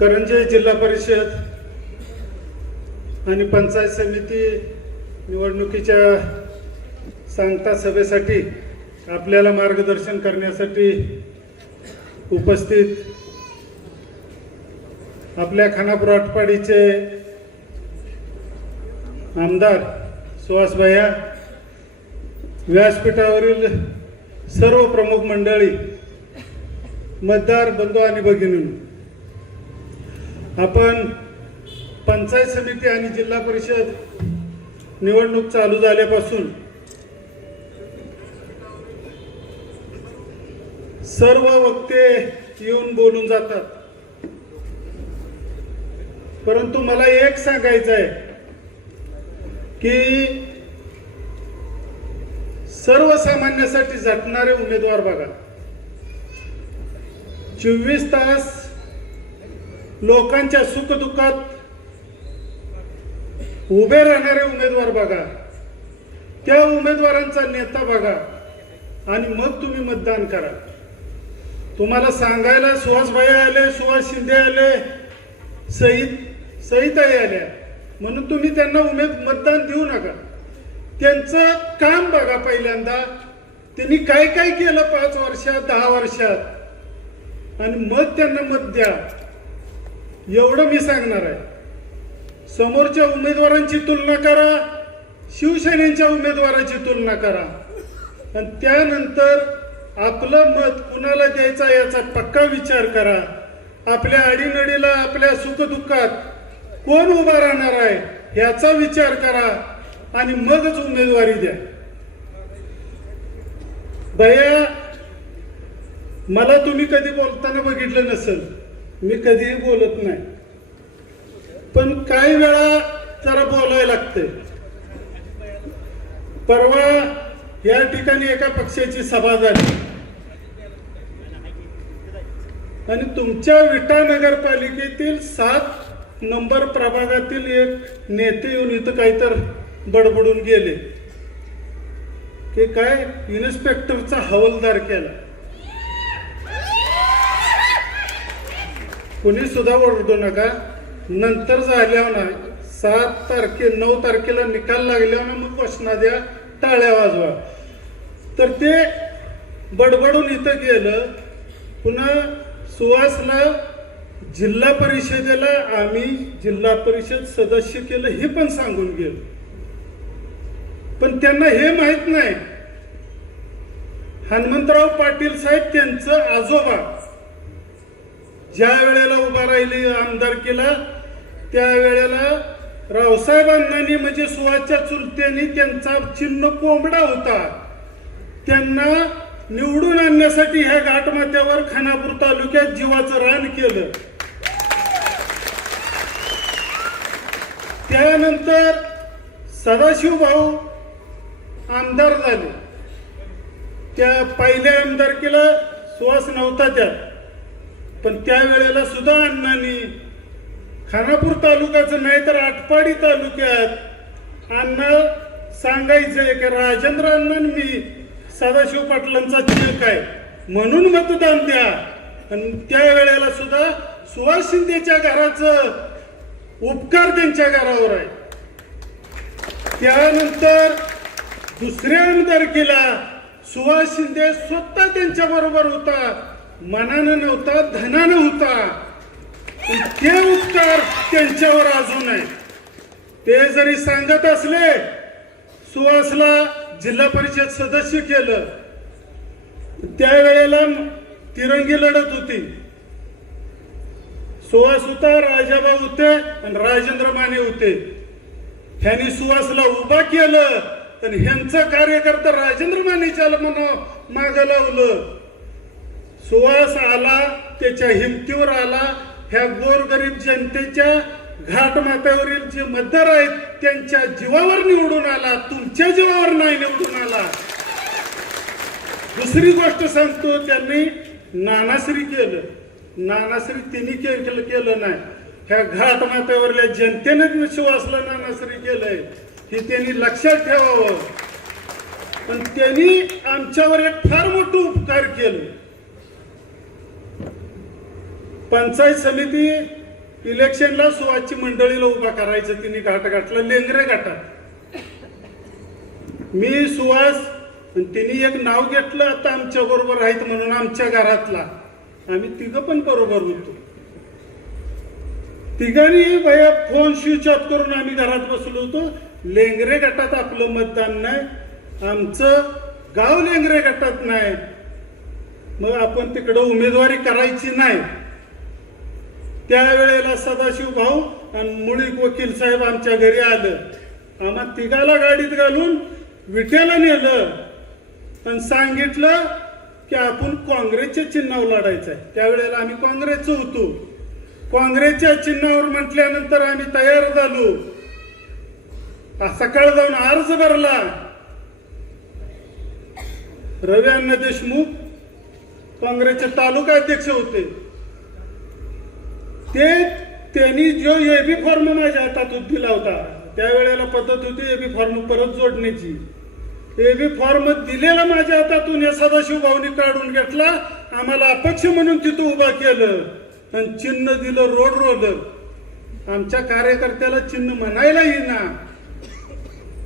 करंजे जिल्हा परिषद आणि पंचायत समिती निवडणुकीच्या सांगता सभेसाठी आपल्याला मार्गदर्शन करण्यासाठी उपस्थित आपल्या खानापूर आटपाडीचे आमदार सुहास भैया, व्यासपीठावरील सर्व प्रमुख मंडळी, मतदार बंधू आणि भगिनींनो, आपण पंचायत समिती आणि जिल्हा परिषद निवडणूक चालू झाल्यापासून सर्व वक्ते येऊन बोलून जातात, परंतु मला एक सांगायचं आहे की सर्वसामान्यासाठी झटणारे उमेदवार बघा, 24 तास लोकांच्या सुखदुःखात उभे राहणारे उमेदवार बघा, त्या उमेदवारांचा नेता बघा आणि मग तुम्ही मतदान करा. तुम्हाला सांगायला सुहास भाई आले, सुहास शिंदे आले, सईताई आल्या म्हणून तुम्ही त्यांना मतदान देऊ नका. त्यांचं काम बघा, पहिल्यांदा त्यांनी काय काय केलं 5 वर्षात 10 वर्षात, आणि मग त्यांना मत द्या, एवढं मी सांगणार आहे. समोरच्या उमेदवारांची तुलना करा, शिवसेनेच्या उमेदवाराची तुलना करा, आणि त्यानंतर आपलं मत कुणाला द्यायचा याचा पक्का विचार करा. आपल्या अडीनडीला, आपल्या सुखदुःखात कोण उभा राहणार आहे याचा विचार करा आणि मगच उमेदवारी द्या. भैया, मला तुम्ही कधी बोलताना बघितलं नसेल, मी कधीही बोलत नाही, पण काही वेळा जरा बोलायला लागते. परवा या ठिकाणी एका पक्षाची सभा झाली आणि तुमच्या विटा नगरपालिकेतील 7 नंबर प्रभागातील एक नेते येऊन इथं काहीतर बडबडून गेले की काय इन्स्पेक्टरचा हवालदार केला. कुणी सुद्धा ओरडू नका. नंतर झाल्यावर ना 9 तारखेला निकाल लागल्यावर ना मग घोषणा द्या, टाळ्या वाजवा. तर ते बडबडून इथं गेलं. पुन्हा सुहासला जिल्हा परिषदेला आम्ही जिल्हा परिषद सदस्य केलं हे पण सांगून गेलो, पण त्यांना हे माहित नाही हनुमंतराव पाटील साहेब त्यांचं आजोबा ज्या वेळेला उभा राहिले आमदारकीला, त्या वेळेला रावसाहेब अण्णांनी म्हणजे सुहासच्या चुलत्यांनी त्यांचा चिन्ह कोंबडा होता, त्यांना निवडून आणण्यासाठी ह्या घाटमाथ्यावर खानापूर तालुक्यात जीवाचं रान केलं. त्यानंतर सदाशिव भाऊ आमदार झाले. त्या पहिल्या आमदारकीला सुहास नव्हता त्यात, पण त्यावेळेला सुद्धा अण्णांनी खानापूर तालुक्याचं नाही तर आटपाडी तालुक्यात अण्णा सांगायचंय की राजेंद्र अण्णा मी सदाशिव पाटलांचा चिरक आहे म्हणून मतदान द्या. आणि त्यावेळेला सुद्धा सुहास शिंदेच्या घराचं उपकार त्यांच्या घरावर आहे. त्यानंतर दुसऱ्या आमदारकीला सुहास शिंदे स्वतः त्यांच्या बरोबर होता, मनानं नव्हता धनानं होता. ते उपकार त्यांच्यावर अजून आहे. ते जरी सांगत असले सुहासला जिल्हा परिषद सदस्य केलं, त्यावेळेला तिरंगी लढत होती. सुहास होता, राजाभाऊ होते आणि राजेंद्र माने होते. ह्यांनी सुहासला उभा केलं आणि ह्यांचं कार्यकर्ता राजेंद्र मानेच्या मागं लावलं. सुहास आला, त्याच्या हिमतीवर आला. ह्या गोरगरीब जनतेच्या घाटमाथ्यावरील जे मतदार आहेत त्यांच्या जीवावर निवडून आला, तुमच्या जीवावर नाही निवडून आला. दुसरी गोष्ट सांगतो, त्यांनी नानाश्री केलं. नानाश्री त्यांनी केलं नाही, ह्या घाटमाथ्यावरल्या जनतेने सुहासला नानाश्री केलंय हे त्यांनी लक्षात ठेवावं. पण त्यांनी आमच्यावर एक फार मोठं उपकार केलं. पंचायत समिती इलेक्शनला सुवासची मंडळीला उभा करायचं तिने घाट घातला लेंगरे घाटात. मी सुवास तिने एक नाव घेतलं आता आमच्या बरोबर आहेत म्हणून आमच्या घरातला आम्ही तिघं पण बरोबर होतो. तिघांनी भया फोन स्विच ऑफ करून आम्ही घरात बसलो होतो. लेंगरे गटात आपलं मतदान नाही, आमचं गाव लेंगरे गटात नाही, मग आपण तिकडं उमेदवारी करायची नाही. त्यावेळेला सदाशिव भाऊ आणि मुळीक वकील साहेब आमच्या घरी आलं. आम्हा तिघाला गाडीत घालून विट्याला नेलं आणि सांगितलं की आपण काँग्रेसच्या चिन्हावर लढायचं आहे. त्यावेळेला आम्ही काँग्रेसचं होतो. काँग्रेसच्या चिन्हावर म्हटल्यानंतर आम्ही तयार झालो. सकाळ जाऊन अर्ज भरला. रवी अण्णा देशमुख काँग्रेसचे तालुका अध्यक्ष होते. त्यांनी जो एबी फॉर्म माझ्या हातात दिला होता, त्यावेळेला पद्धत होती एबी फॉर्म परत जोडण्याची. एबी फॉर्म दिलेला माझ्या हातातून या सदाशिव भाऊनी काढून घेतला. आम्हाला अपक्ष म्हणून तिथं उभा केलं आणि चिन्ह दिलं रोड रोलर. आमच्या कार्यकर्त्याला चिन्ह म्हणायला येईना,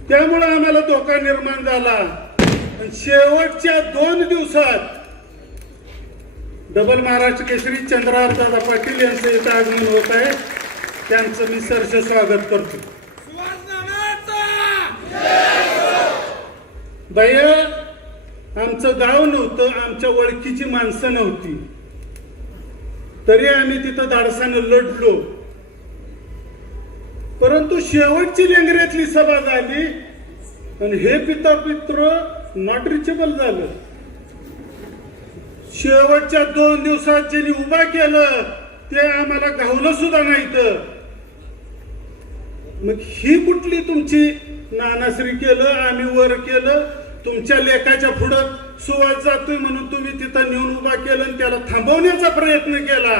त्यामुळे आम्हाला धोका निर्माण झाला. शेवटच्या 2 दिवसात डबल महाराष्ट्र केसरी चंद्रहारदादा पाटील यांचं इथं आगमन होत आहे. त्यांचं मी सहर्ष स्वागत करतो. भैया, आमचं गाव नव्हतं, आमच्या ओळखीची माणसं नव्हती, तरी आम्ही तिथं धाडसानं लढलो. परंतु शेवटची लेंगऱ्यातली सभा झाली आणि हे पितापुत्र नॉट रिचेबल झालं. शेवटच्या 2 दिवसात ज्यांनी उभा केलं ते आम्हाला गावलं सुद्धा नाहीत. मग ही कुठली तुमची नानाश्री केलं, आम्ही वर केलं. तुमच्या लेखाच्या पुढं सुवास जातोय म्हणून तुम्ही तिथं नेऊन उभा केलं आणि त्याला थांबवण्याचा प्रयत्न केला.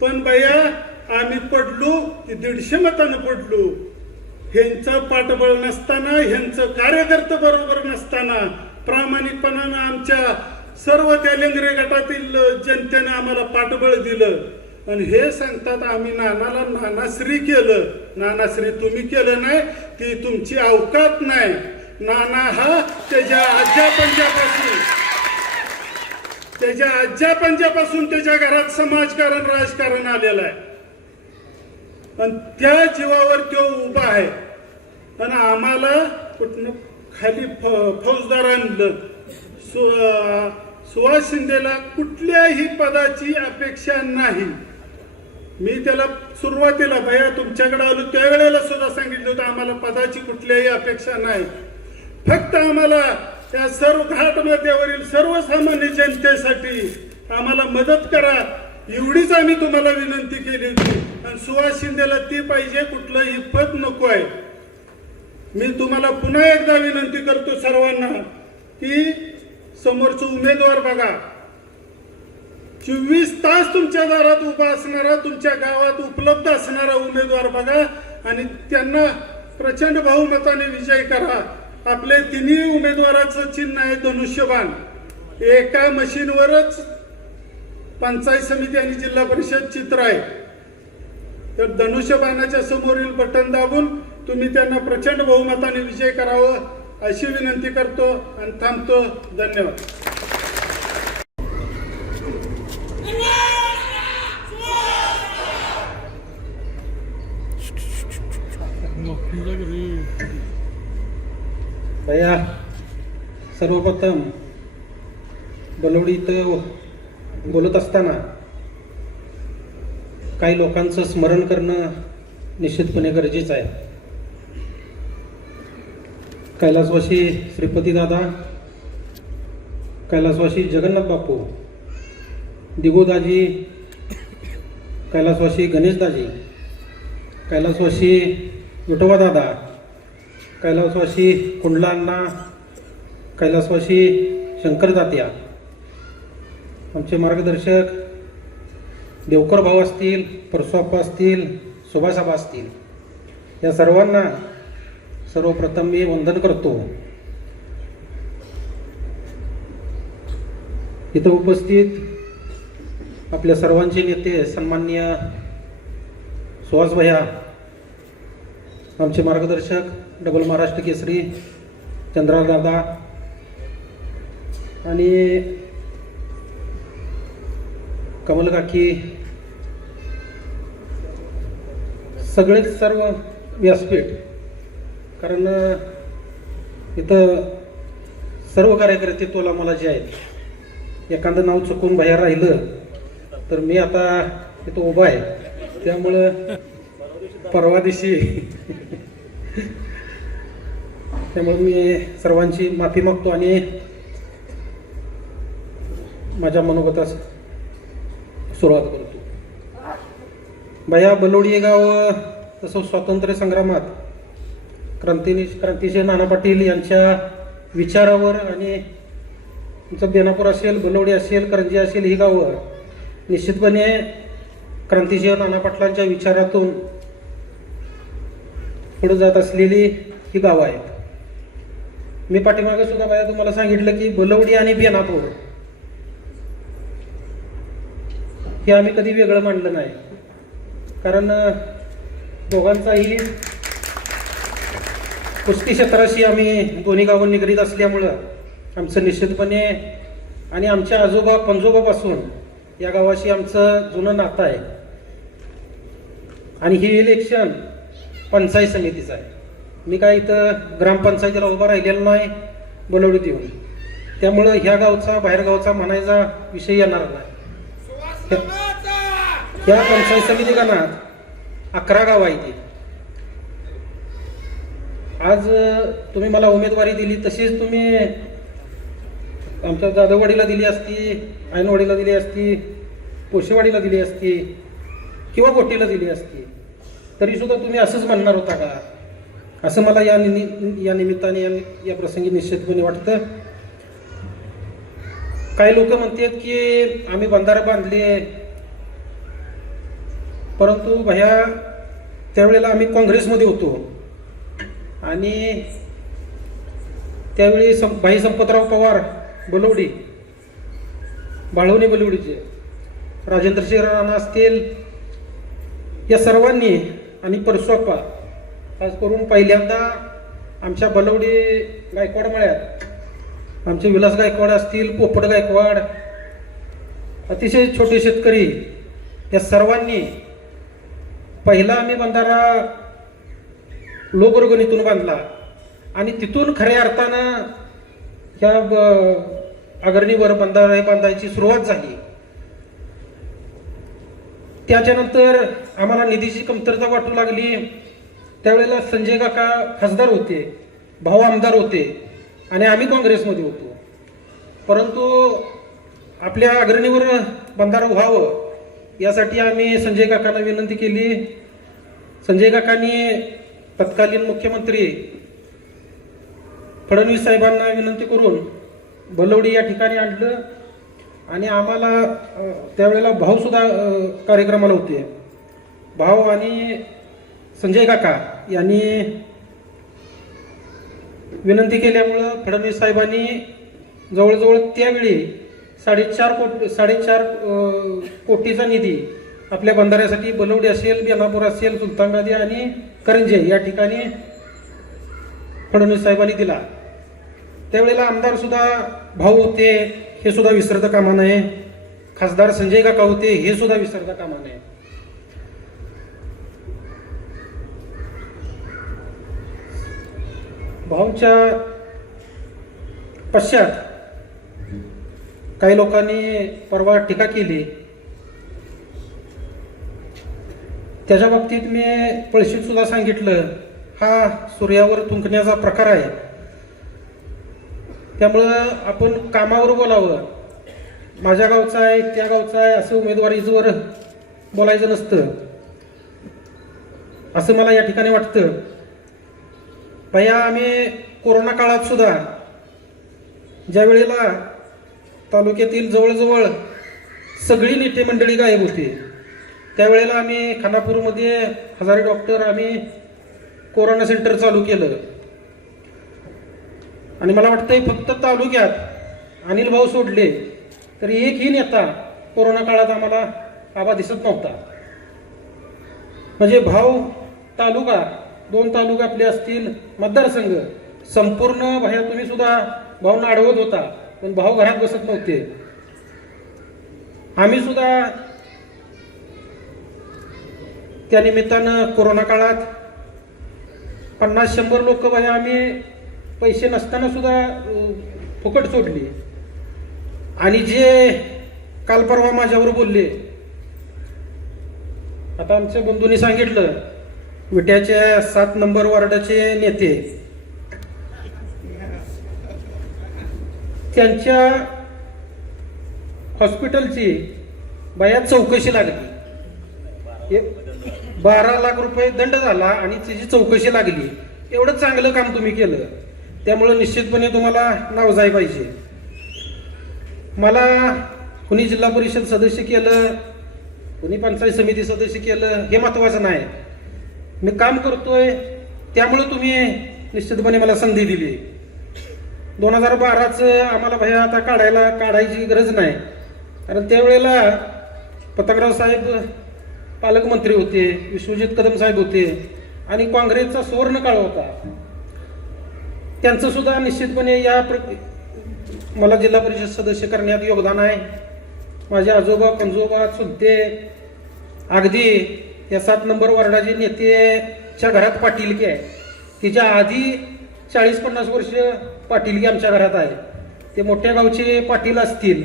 पण भैया, आम्ही पडलो ते 150 मतानं पडलो. ह्यांचं पाठबळ नसताना, ह्यांचं कार्यकर्ते बरोबर नसताना प्रामाणिकपणानं आमच्या सर्व त्या लेंगरे गटातील जनतेने आम्हाला पाठबळ दिलं. आणि हे सांगतात आम्ही नानाला नानाश्री केलं. नानाश्री तुम्ही केलं नाही, ती तुमची अवकात नाही. नाना हा त्याच्या आज्या-पंजापासून त्याच्या घरात समाजकारण राजकारण आलेलं आहे आणि त्या जीवावर तो उभा आहे. आणि आम्हाला कुठनं खाली फौजदार आणलं. सुहास शिंदेला कुठल्याही पदाची अपेक्षा नाही. मी त्याला सुरुवातीला भैया तुमच्याकडे आलो त्यावेळेला सुद्धा सांगितलं होतं आम्हाला पदाची कुठल्याही अपेक्षा नाही. फक्त आम्हाला त्या सर्व घाटमाथ्यावरील सर्वसामान्य जनतेसाठी आम्हाला मदत करा, एवढीच आम्ही तुम्हाला विनंती केली होती. आणि सुहास शिंदेला ती पाहिजे, कुठलंही पद नको आहे. मी तुम्हाला पुन्हा एकदा विनंती करतो सर्वांना की समोरचा उमेदवार बघा. 24 तास तुमच्या दारात उभा असणारा, तुमच्या गावात उपलब्ध असणारा उमेदवार बघा आणि त्यांना प्रचंड बहुमताने विजय करा. आपले तिन्ही उमेदवाराचं चिन्ह आहे धनुष्यबाण. एका मशीनवरच पंचायत समिती आणि जिल्हा परिषद चित्र आहे. तर धनुष्यबाणाच्या समोरील बटन दाबून तुम्ही त्यांना प्रचंड बहुमताने विजय करावं अशी विनंती करतो आणि थांबतो. धन्यवाद. भैया, सर्वप्रथम बलवडी इथं बोलत असताना काही लोकांचं स्मरण करणं निश्चितपणे गरजेचं आहे. कैलासवासी श्रीपती दादा, कैलासवासी जगन्नाथ बापू, दिगोदाजी, कैलासवासी गणेशदाजी, कैलासवासी विठोबा दादा, कैलासवासी कुंडला अण्णा, कैलासवासी शंकर तात्या, आमचे मार्गदर्शक देवकर भाऊ असतील, परसोप्पा असतील, सुभाषाबा असतील, या सर्वांना सर्वप्रथम मी वंदन करतो. इथं उपस्थित आपल्या सर्वांचे नेते सन्माननीय सुहास भैया, आमचे मार्गदर्शक डबल महाराष्ट्र केसरी चंद्रा दादा आणि कमल काकी, सगळेच सर्व व्यासपीठ, कारण इथं सर्व कार्यकर्ते तोला मला जे आहेत, एखादं नाव चुकून बाहेर राहिलं तर मी आता इथं उभा आहे, त्यामुळं परवा दिवशी त्यामुळे मी सर्वांची माफी मागतो आणि माझ्या मनोगतास सुरुवात करतो. भैया, बलोडी हे गाव तसं स्वातंत्र्य संग्रामात क्रांतिसिंह नाना पाटील यांच्या विचारावर आणि तुमचं बेनापूर असेल, बलोडी असेल, करंजी असेल, ही गावं निश्चितपणे क्रांतिसिंह नाना पाटलांच्या विचारातून पुढे जात असलेली ही गावं आहेत. मी पाठीमागे सुद्धा भैया तुम्हाला सांगितलं की बलवडी आणि बेनापूर हे आम्ही कधी वेगळं मांडलं नाही, कारण दोघांचाही कुस्ती क्षेत्राशी आम्ही दोन्ही गावं निगडीत असल्यामुळं आमचं निश्चितपणे आणि आमच्या आजोबा पंजोबापासून या गावाशी आमचं जुनं नातं आहे. आणि हे इलेक्शन पंचायत समितीचं आहे. मी काय इथं ग्रामपंचायतीला उभा राहिलेला नाही बलवडीत येऊन, त्यामुळं ह्या गावचा बाहेरगावचा म्हणायचा विषय येणार नाही. या पंचायत समिती गणात 11 गाव आहे ती. आज तुम्ही मला उमेदवारी दिली, तशीच तुम्ही आमच्या जाधववाडीला दिली असती, ऐनवाडीला दिली असती, पोशेवाडीला दिली असती किंवा गोटीला दिली असती, तरी सुद्धा तुम्ही असंच म्हणणार होता का, असं मला या निमित्ताने या प्रसंगी निश्चितपणे वाटतं. काही लोक म्हणतात की आम्ही बंधारा बांधले, परंतु भैया त्यावेळेला आम्ही काँग्रेसमध्ये होतो आणि त्यावेळी भाई संपतराव पवार बलवडी, बाळवणी बलवडीचे, राजेंद्र सिंह राणा असतील, या सर्वांनी आणि परशुप्पा खास करून पहिल्यांदा आमच्या बलवडी गायकवाड मळ्यात आमचे विलास गायकवाड असतील, पोपट गायकवाड, अतिशय छोटे शेतकरी, या सर्वांनी पहिला आम्ही बंधारा लोकवर्गणीतून बांधला आणि तिथून खऱ्या अर्थानं ह्या अग्रणीवर बंधारा बांधायची सुरुवात झाली. त्याच्यानंतर आम्हाला निधीची कमतरता वाटू लागली. त्यावेळेला संजय काका खासदार होते, भाऊ आमदार होते आणि आम्ही काँग्रेसमध्ये होतो. परंतु आपल्या अग्रणीवर बंधारा व्हावं यासाठी आम्ही संजय काकांना विनंती केली. संजय काकांनी तत्कालीन मुख्यमंत्री फडणवीस साहेबांना विनंती करून बलवडी या ठिकाणी आणलं आणि आम्हाला त्यावेळेला भाऊ सुद्धा कार्यक्रमाला होते. भाऊ आणि संजय काका यांनी विनंती केल्यामुळं फडणवीस साहेबांनी जवळजवळ त्यावेळी 4.5 कोटीचा निधी आपल्या बंधाऱ्यासाठी बलवडी असेल, बेनापूर असेल, सुलतानगादी आणि करंजे या ठिकाणी फडणवीस साहेबांनी दिला. त्यावेळेला आमदार सुद्धा भाऊ होते, हे सुद्धा विसरता कामा नये. खासदार संजय काका होते, हे सुद्धा विसरता कामा नये. भाऊंच्या पश्चात काही लोकांनी परवा टीका केली. त्याच्या बाबतीत मी पळशीत सुद्धा सांगितलं, हा सूर्यावर थुंकण्याचा प्रकार आहे. त्यामुळं आपण कामावर बोलावं. माझ्या गावचा आहे, त्या गावचा आहे असं उमेदवारीवर बोलायचं नसतं, असं मला या ठिकाणी वाटतं. भैया, आम्ही कोरोना काळात सुद्धा ज्या वेळेला तालुक्यातील जवळजवळ सगळी नेते मंडळी गायब होती, त्यावेळेला आम्ही खानापूरमध्ये हजारे डॉक्टर आम्ही कोरोना सेंटर चालू केलं. आणि मला वाटतंय फक्त तालुक्यात अनिल भाऊ सोडले तर एकही नेता कोरोना काळात आम्हाला आबा दिसत नव्हता. म्हणजे भाव तालुका 2 तालुका आपले असतील, मतदारसंघ संपूर्ण भया तुम्ही सुद्धा भाऊंना अडवत होता, पण भाऊ घरात बसत नव्हते. आम्ही सुद्धा त्या निमित्तानं कोरोना काळात 50-100 लोक भया आम्ही पैसे नसताना सुद्धा फुकट सोडली. आणि जे काल परवा माझ्यावर बोलले, आता आमच्या बंधूंनी सांगितलं, विट्याच्या 7 नंबर वॉर्डाचे नेते, त्यांच्या हॉस्पिटलची बाया चौकशी लागली, 12 लाख रुपये दंड झाला आणि त्याची चौकशी लागली. एवढं चांगलं काम तुम्ही केलं, त्यामुळे निश्चितपणे तुम्हाला नाव जाय पाहिजे. मला कुणी जिल्हा परिषद सदस्य केलं, कुणी पंचायत समिती सदस्य केलं हे महत्वाचं नाही. मी काम करतोय त्यामुळे तुम्ही निश्चितपणे मला संधी दिली. 2012च आम्हाला भया आता काढायची गरज नाही, कारण त्यावेळेला पतंगराव साहेब पालकमंत्री होते, विश्वजित कदम साहेब होते आणि काँग्रेसचा सुवर्ण काळ होता. त्यांचं सुद्धा निश्चितपणे मला जिल्हा परिषद सदस्य करण्यात योगदान आहे. माझे आजोबा पंजोबा चुलते, अगदी या 7 नंबर वॉर्डाचे नेत्याच्या घरात पाटीलकी आहे. तिच्या आधी 40-50 वर्ष पाटीलकी आमच्या घरात आहे. ते मोठ्या गावचे पाटील असतील,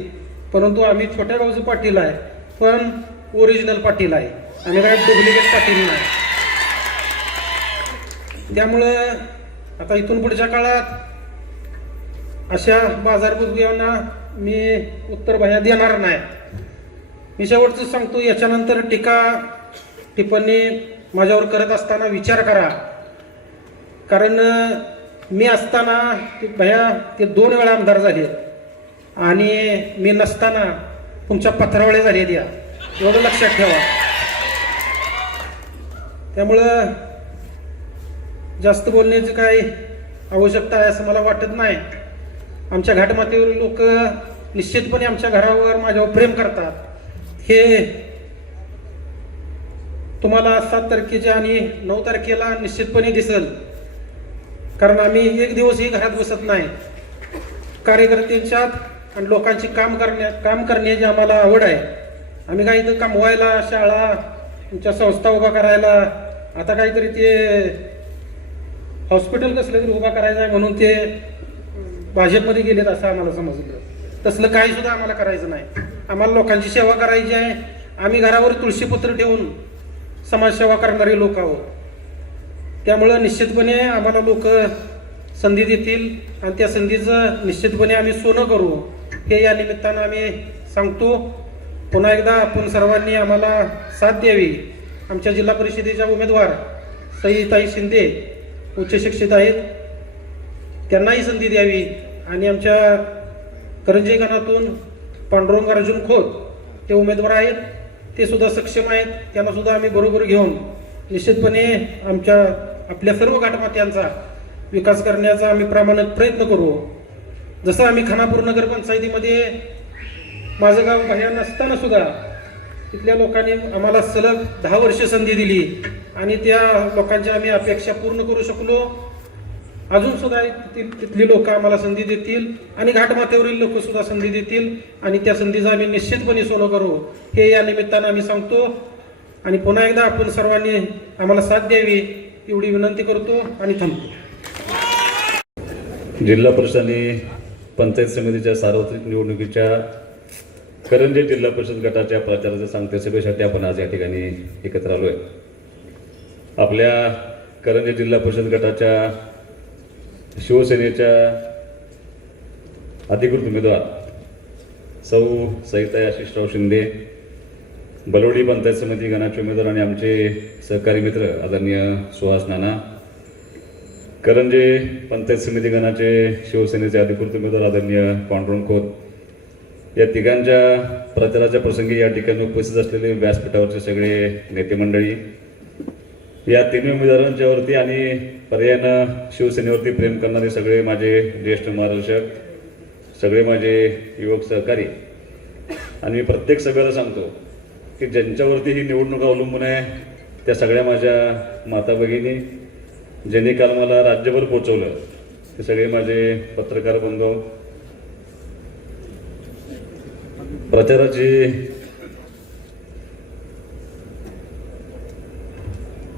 परंतु आम्ही छोट्या गावचे पाटील आहे, पण ओरिजिनल पाटील आहे, आम्ही काय डुप्लिकेट पाटील नाही. त्यामुळं आता इथून पुढच्या काळात अशा बाजारपेठांना मी उत्तर भया देणार नाही. मी शेवटचं सांगतो, याच्यानंतर टीका टिप्पणी माझ्यावर करत असताना विचार करा, कारण मी असताना भया ते 2 वेळा आमदार झाले आणि मी नसताना तुमच्या पत्रावळे झाले द्या, एवढं लक्षात ठेवा. त्यामुळं जास्त बोलण्याची काही आवश्यकता आहे असं मला वाटत नाही. आमच्या घाटमाथ्यावरील लोक निश्चितपणे आमच्या घरावर माझ्यावर प्रेम करतात. हे तुम्हाला 7 तारखेच्या आणि 9 तारखेला निश्चितपणे दिसेल, कारण आम्ही एक दिवसही घरात बसत नाही. कार्यकर्त्यांच्यात आणि लोकांची काम करण्याची आम्हाला आवड आहे. आम्ही काही इथं कमवायला, शाळा, तुमच्या संस्था उभा करायला, आता काहीतरी ते हॉस्पिटल कसलं तरी उभा करायचं आहे म्हणून ते भाजपमध्ये गेलेत असं आम्हाला समजलं. तसलं काही सुद्धा आम्हाला करायचं नाही. आम्हाला लोकांची सेवा करायची आहे. आम्ही घरावर तुळशीपत्र ठेवून समाजसेवा करणारे लोक आहोत. त्यामुळं निश्चितपणे आम्हाला लोक संधी देतील आणि त्या संधीचं निश्चितपणे आम्ही सोनं करू, हे या निमित्तानं आम्ही सांगतो. पुन्हा एकदा आपण सर्वांनी आम्हाला साथ द्यावी. आमच्या जिल्हा परिषदेच्या उमेदवार सईताई शिंदे उच्च शिक्षित आहेत, त्यांनाही संधी द्यावी. आणि आमच्या करंजे गणातून पांडुरंग अर्जुन खोत ते उमेदवार आहेत, ते सुद्धा सक्षम आहेत. त्यांना सुद्धा आम्ही बरोबर घेऊन निश्चितपणे आपल्या सर्व घाटमाथ्यांचा विकास करण्याचा आम्ही प्रामाणिक प्रयत्न करू. जसं आम्ही खानापूर नगर पंचायतीमध्ये माझं गाव बाहेर नसताना सुद्धा तिथल्या लोकांनी आम्हाला सलग 10 वर्ष संधी दिली आणि त्या लोकांच्या आम्ही अपेक्षा पूर्ण करू शकलो. अजून सुद्धा तिथली लोक आम्हाला संधी देतील आणि घाटमाथ्यावरील लोक सुद्धा संधी देतील आणि त्या संधीचं आम्ही निश्चितपणे सोनं करू, हे या निमित्तानं आम्ही सांगतो. आणि पुन्हा एकदा आपण सर्वांनी आम्हाला साथ द्यावी एवढी विनंती करतो आणि थांबतो. जिल्हा परिषद आणि पंचायत समितीच्या सार्वत्रिक निवडणुकीच्या करंजे जिल्हा परिषद गटाच्या प्रचाराच्या सांगते सभेसाठी आपण आज या ठिकाणी एकत्र आलो आहे. आपल्या करंजे जिल्हा परिषद गटाच्या शिवसेनेच्या अधिकृत उमेदवार सौ सईताई आशिषराव शिंदे, बलवडी पंचायत समिती गणाचे उमेदवार आणि आमचे सहकारी मित्र आदरणीय सुहास नाना, करंजे पंचायत समिती गणाचे शिवसेनेचे अधिकृत उमेदवार आदरणीय पांडुरंग खोत, या तिघांच्या प्रचाराच्या प्रसंगी या ठिकाणी उपस्थित असलेले व्यासपीठावरचे सगळे नेते मंडळी, या तिन्ही उमेदवारांच्यावरती आणि पर्यायानं शिवसेनेवरती प्रेम करणारे सगळे माझे ज्येष्ठ मार्गदर्शक, सगळे माझे युवक सहकारी, आणि मी प्रत्येक सगळ्याला सांगतो की ज्यांच्यावरती ही निवडणूक अवलंबून आहे त्या सगळ्या माझ्या माता भगिनी ज्यांनी काल मला राज्यभर पोचवलं, ते सगळे माझे पत्रकार बंधू,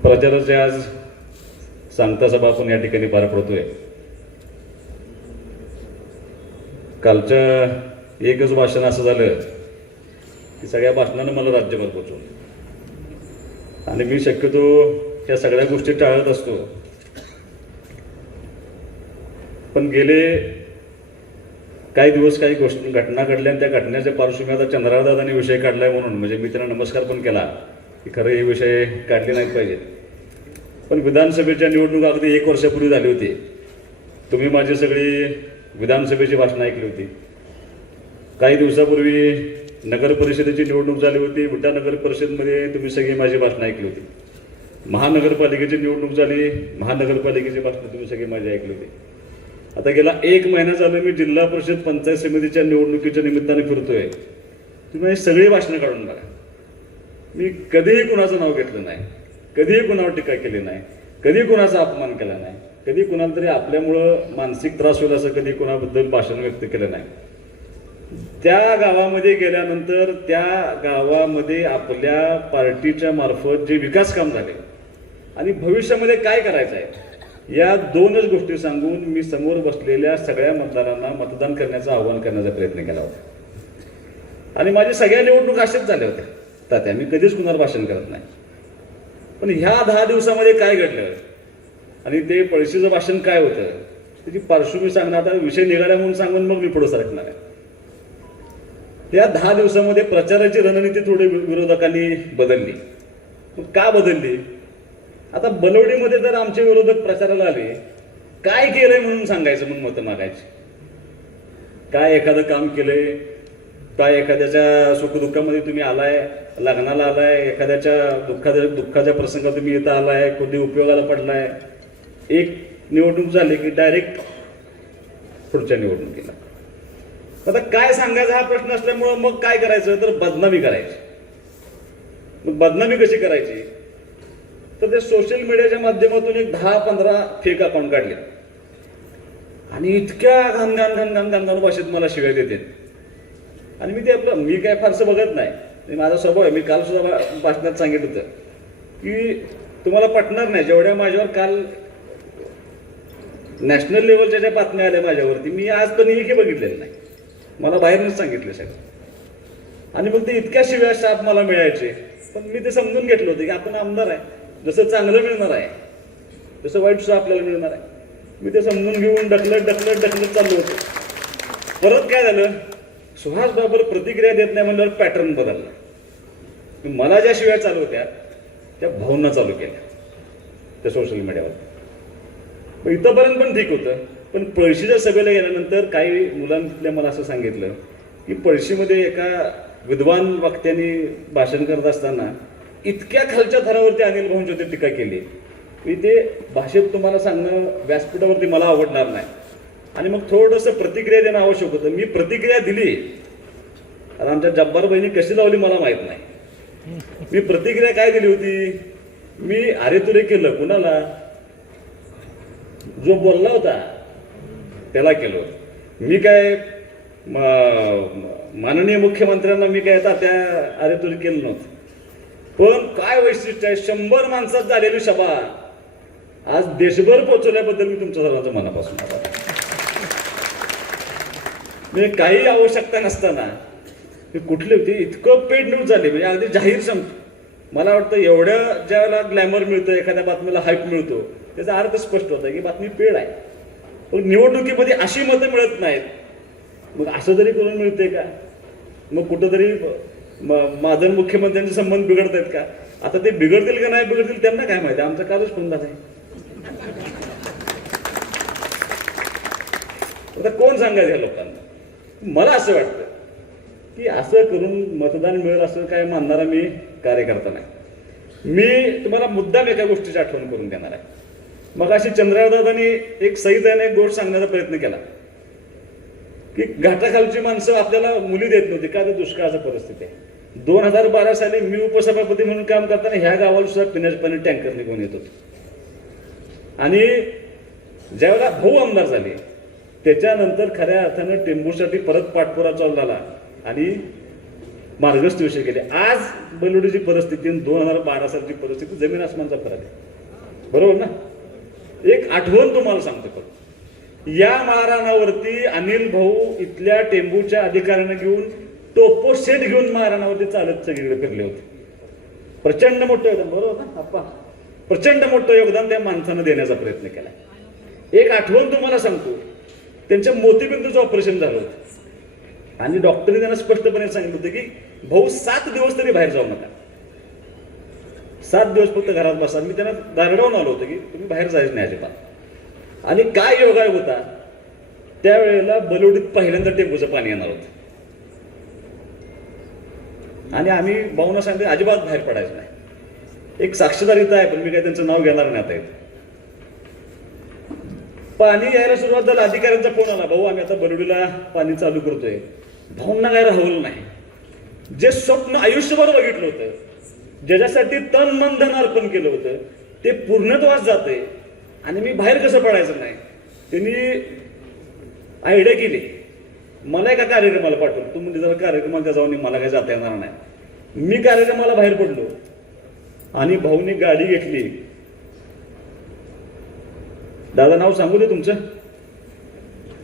प्रचाराचे आज सांगता सभा आपण या ठिकाणी पार पडतोय. कालच्या एकच भाषण असं झालं की सगळ्या भाषणानं मला राज्यभर पोचवलं आणि मी शक्यतो या सगळ्या गोष्टी टाळत असतो. पण गेले काही दिवस काही घटना घडल्या आणि त्या घटनेच्या पार्श्वभूमीवर आता चंद्रादादांनी विषय काढलाय म्हणून म्हणजे मी त्यांना नमस्कार पण केला की खरं हे विषय काढले नाहीत पाहिजेत. पण विधानसभेच्या निवडणूक अगदी 1 वर्षापूर्वी झाली होती. तुम्ही माझी सगळी विधानसभेची भाषणं ऐकली होती. काही दिवसापूर्वी नगर परिषदेची निवडणूक झाली होती. विटा नगर परिषदमध्ये तुम्ही सगळी माझी भाषणं ऐकली होती. महानगरपालिकेची निवडणूक झाली, महानगरपालिकेची भाषणं तुम्ही सगळी माझी ऐकली होती. आता गेला 1 महिना झाला मी जिल्हा परिषद पंचायत समितीच्या निवडणुकीच्या निमित्ताने फिरतोय. तुम्ही सगळी भाषणं काढून बघा. मी कधीही कुणाचं नाव घेतलं नाही, कधीही कुणावर टीका केली नाही, कधी कुणाचा अपमान केला नाही, कधी कुणाला तरी आपल्यामुळं मानसिक त्रास होईल असं कधी कुणाबद्दल भाषण व्यक्त केलं नाही. त्या गावामध्ये गेल्यानंतर त्या गावामध्ये आपल्या पार्टीच्या मार्फत जे विकास काम झाले आणि भविष्यामध्ये काय करायचं आहे या 2च गोष्टी सांगून मी समोर बसलेल्या सगळ्या मतदारांना मतदान करण्याचं आवाहन करण्याचा प्रयत्न केला होता. आणि माझ्या सगळ्या निवडणूक अशाच झाल्या होत्या तात्या. मी कधीच कुणाला भाषण करत नाही. पण ह्या 10 दिवसामध्ये काय घडलं आणि ते पळशीचं भाषण काय होतं त्याची पार्श्वभूमी सांगणार. आता विषय निघाला म्हणून सांगून मग मी पुढे सरकणार आहे. या 10 दिवसामध्ये प्रचाराची रणनीती थोडी विरोधकांनी बदलली. का बदलली? आता बलवडीमध्ये जर आमचे विरोधक प्रचाराला आले, काय केलंय म्हणून सांगायचं म्हणून मतं मागायची. काय एखादं काम केलंय, काय एखाद्याच्या सुखदुःखामध्ये तुम्ही आलाय, लग्नाला आलाय, एखाद्याच्या दुःखाच्या प्रसंगात तुम्ही इथं आलाय, कधी उपयोगाला पडलाय. एक निवडणूक झाली की डायरेक्ट पुढच्या निवडणुकीला. आता काय सांगायचा हा प्रश्न असल्यामुळं मग काय करायचं तर बदनामी करायची. मग बदनामी कशी करायची तर ते सोशल मीडियाच्या माध्यमातून एक 10-15 फेक अकाउंट काढले आणि इतक्या घाण भाषेत मला शिव्या देते. आणि मी ते मी काय फारसं बघत नाही, माझा स्वभाव आहे. मी काल सुद्धा भाषणात सांगितलं होतं की तुम्हाला पटणार नाही जेवढ्या माझ्यावर काल नॅशनल लेवलच्या ज्या बातम्या आल्या माझ्यावरती मी आज पण एकही बघितलेलं नाही. मला बाहेरच सांगितलं सगळं. आणि मग ते इतक्या शिव्या शाप मला मिळायचे. पण मी ते समजून घेतलं होतं की आपण आमदार आहे, जसं चांगलं मिळणार आहे तसं वाईट सुद्धा आपल्याला मिळणार आहे. मी ते समजून घेऊन ढकलत चाललो होतो. परत काय झालं, सुहास बाबर प्रतिक्रिया देत नाही म्हणल्यावर पॅटर्न बदलला. मला ज्या शिव्या चालू होत्या त्या भाऊंना चालू केल्या त्या सोशल मीडियावर. इथंपर्यंत पण ठीक होतं. पण पळशीच्या सभेला गेल्यानंतर काही मुलांनी मला असं सांगितलं की पळशीमध्ये एका विद्वान वक्त्यांनी भाषण करत असताना इतक्या खालच्या थरावरती अनिल भाऊंची टीका केली की ते भाषेत तुम्हाला सांगणं व्यासपीठावरती मला आवडणार नाही. आणि मग थोडंसं प्रतिक्रिया देणं आवश्यक होतं. मी प्रतिक्रिया दिली. आता आमच्या जब्बार बहिणी कशी लावली मला माहित नाही. मी प्रतिक्रिया काय दिली होती, मी अरे तुरे केलं कुणाला, जो बोलला होता त्याला केलं. मी काय माननीय मुख्यमंत्र्यांना मी काय त्या अरे तुरे केलं नव्हतं. पण काय वैशिष्ट्य आहे, 100 माणसात झालेली सभा आज देशभर पोहोचवल्याबद्दल मी तुमच्या सर्वांचं मनापासून आभार. म्हणजे काही आवश्यकता नसताना कुठली होती इतकं पेड न्यूज झाली म्हणजे अगदी जाहीर सांगतो. मला वाटतं एवढ्या ज्यावेळेला ग्लॅमर मिळतं, एखाद्या बातमीला हाईप मिळतो, त्याचा अर्थ स्पष्ट होता की बातमी पेड आहे. पण निवडणुकीमध्ये अशी मतं मिळत नाहीत. मग असं तरी करून मिळते का? मग कुठंतरी माझं मुख्यमंत्र्यांचे संबंध बिघडत आहेत का? आता ते बिघडतील का नाही बिघडतील त्यांना काय माहिती. आमचा कालच फोन झाला. आता कोण सांगायचं या लोकांना? मला असं वाटतं की असं करून मतदान मिळेल असं काय मानणारा मी कार्यकर्ता नाही. मी तुम्हाला मुद्दाम एका गोष्टीची आठवण करून देणार आहे. मग अशी चंद्रदादांनी एक सईदाने एक गोष्ट सांगण्याचा प्रयत्न केला की घाटाखालची माणसं आपल्याला मुली देत नव्हती का तर दुष्काळाची परिस्थिती आहे. 2012 साली मी उपसभापती म्हणून काम करताना ह्या गावाला सुद्धा पिण्याचं पाणी टँकरने घेऊन येत होतो. आणि ज्यावेळेला भाऊ आमदार झाले त्याच्यानंतर खऱ्या अर्थानं टेंबूसाठी परत पाठपुरा चालू झाला आणि मार्गस्थ विषय केले. आज बलवडीची परिस्थिती 2012 सालची परिस्थिती जमीन आसमानचा फरक आहे, बरोबर ना. एक आठवण तुम्हाला सांगतो पण, या मारहाणावरती अनिल भाऊ इथल्या टेंबूच्या अधिकाऱ्यांना घेऊन टोपो सेट घेऊन मारहाणावरती चालत सगळीकडे फिरले होते. प्रचंड मोठं योगदान, बरोबर ना आप्पा, प्रचंड मोठं योगदान त्या माणसानं देण्याचा प्रयत्न केला. एक आठवण तुम्हाला सांगतो, त्यांच्या मोतीबिंदूचं ऑपरेशन झालं होतं आणि डॉक्टरने त्यांना स्पष्टपणे सांगितलं होतं की भाऊ 7 दिवस तरी बाहेर जाऊ नका, 7 दिवस फक्त घरात बसा. मी त्यांना दारडावून आलो होतो की तुम्ही बाहेर जायचं नाही अजिबात. आणि काय योगायोग होता, त्यावेळेला बलवडीत पहिल्यांदा टेंबूचं पाणी येणार होतं आणि आम्ही भाऊना सांगितलं अजिबात बाहेर पडायचं नाही. एक साक्षीदार इथं आहे पण मी काही त्यांचं नाव घेणार नाही आता इथं. पाणी यायला सुरुवात झाली, अधिकाऱ्यांचा फोन आला, भाऊ आम्ही आता बलवडीला पाणी चालू करतोय. भाऊंना काय राहवलं नाही. जे स्वप्न आयुष्यभर बघितलं होतं, ज्याच्यासाठी तन मन धन अर्पण केलं होतं, ते पूर्णत्वास जाते आणि मी बाहेर कसं पडायचं नाही. त्यांनी आयडिया केली, मला एका कार्यक्रमाला पाठवलं. तू म्हणजे जरा कार्यक्रमाला जाऊन मला काही जाता येणार नाही. मी कार्यक्रमाला बाहेर पडलो आणि भाऊने गाडी घेतली. दादा नाव सांगू दे तुमचं,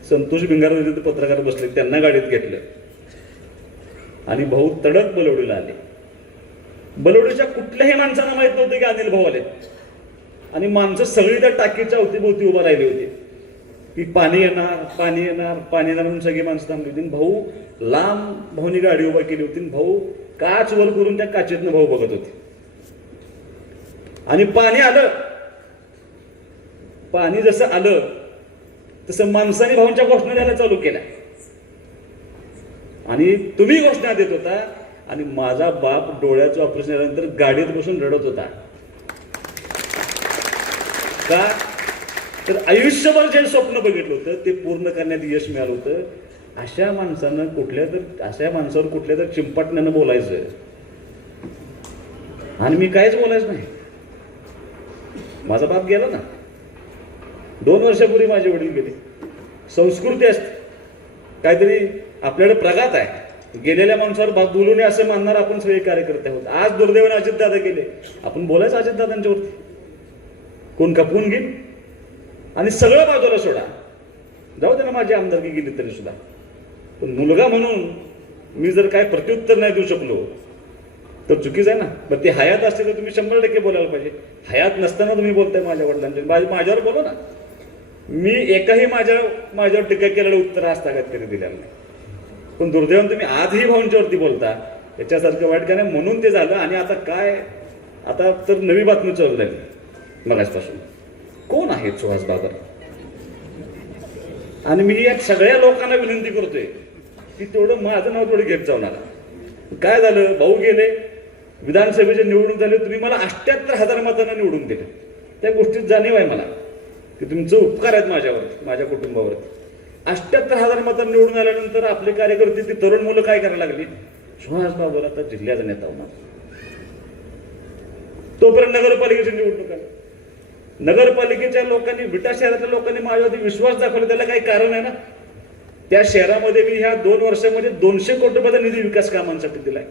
संतोष भिंगार पत्रकार बसले, त्यांना गाडीत घेतलं आणि भाऊ तडक बलवडीला आले. बलवडीच्या कुठल्याही माणसांना माहित नव्हतं की अनिल भाऊ आले आणि माणसं सगळी त्या टाकीच्या अवतीभोवती उभा राहिली होती की पाणी येणार पाणी येणार पाणी येणार म्हणून सगळी माणसं थांबली होती. भाऊ लांब भाऊनी गाडी उभा केली होती. भाऊ काच वर करून त्या काचेतनं भाऊ बघत होते आणि पाणी आलं. पाणी जसं आलं तसं माणसाने भाऊंच्या घोषणा द्यायला चालू केल्या आणि तुम्ही घोषणा देत होता आणि माझा बाप डोळ्याचं ऑपरेशन झाल्यानंतर गाडीत बसून रडत होता. का तर आयुष्यभर जे स्वप्न बघितलं होतं ते पूर्ण करण्यात यश मिळालं होतं. अशा माणसानं अशा माणसावर कुठल्या तर चिंपाटण्यानं बोलायचं आणि मी काहीच बोलायचं नाही. माझा बाप गेला ना, 2 वर्षापूर्वी माझे वडील गेले. संस्कृती असते काहीतरी आपल्याकडे प्रघात आहे, गेलेल्या माणसावर बोलू नये असं मानणार आपण सगळे कार्यकर्ते आहोत. आज दुर्दैवाने अजितदादा गेले, आपण बोलायचं अजितदादांच्यावरती, कोण खपवून घेईल आणि सगळं बाजूला सोडा. जाऊ दे ना माझी आमदारकी गेली तरी सुद्धा, पण मुलगा म्हणून मी जर काय प्रत्युत्तर नाही देऊ शकलो तर चुकीच आहे ना. पण ते हयात असते तर तुम्ही 100% बोलायला पाहिजे. हयात नसताना तुम्ही बोलताय माझ्या वडिलांच्या, माझ्यावर बोला ना. मी एकही माझ्यावर टीका केलेलं उत्तर हस्तगत कधी दिलेलं नाही. पण दुर्दैवाने तुम्ही आजही भाऊंच्यावरती बोलता, याच्यासारखं वाईट का नाही म्हणून ते झालं. आणि आता काय, आता तर नवी बातमी चालू झाली मगाचपासून, कोण आहे सुहास बाबर. आणि मी या सगळ्या लोकांना विनंती करतोय की तेवढं माझं नाव थोडं घेत जाऊ नका. काय झालं, भाऊ गेले, विधानसभेचे निवडून झाले, तुम्ही मला 78,000 मतांना निवडून दिले. त्या गोष्टीत जाणीव आहे मला की तुमचे उपकार आहेत माझ्यावरती, माझ्या कुटुंबावरती. 78,000 मतांना निवडून आल्यानंतर आपले कार्यकर्ते, ती तरुण मुलं काय करायला लागली, सुहास बाबर आता जिल्ह्याचा नेता होणार. तोपर्यंत नगरपालिकेची निवडणूक आली. नगरपालिकेच्या लोकांनी, विटा शहरातल्या लोकांनी माझ्यावरती विश्वास दाखवला. त्याला काही कारण आहे ना. त्या शहरामध्ये मी ह्या 2 वर्षामध्ये 200 कोटी रुपयाचा निधी विकास कामांसाठी दिलाय.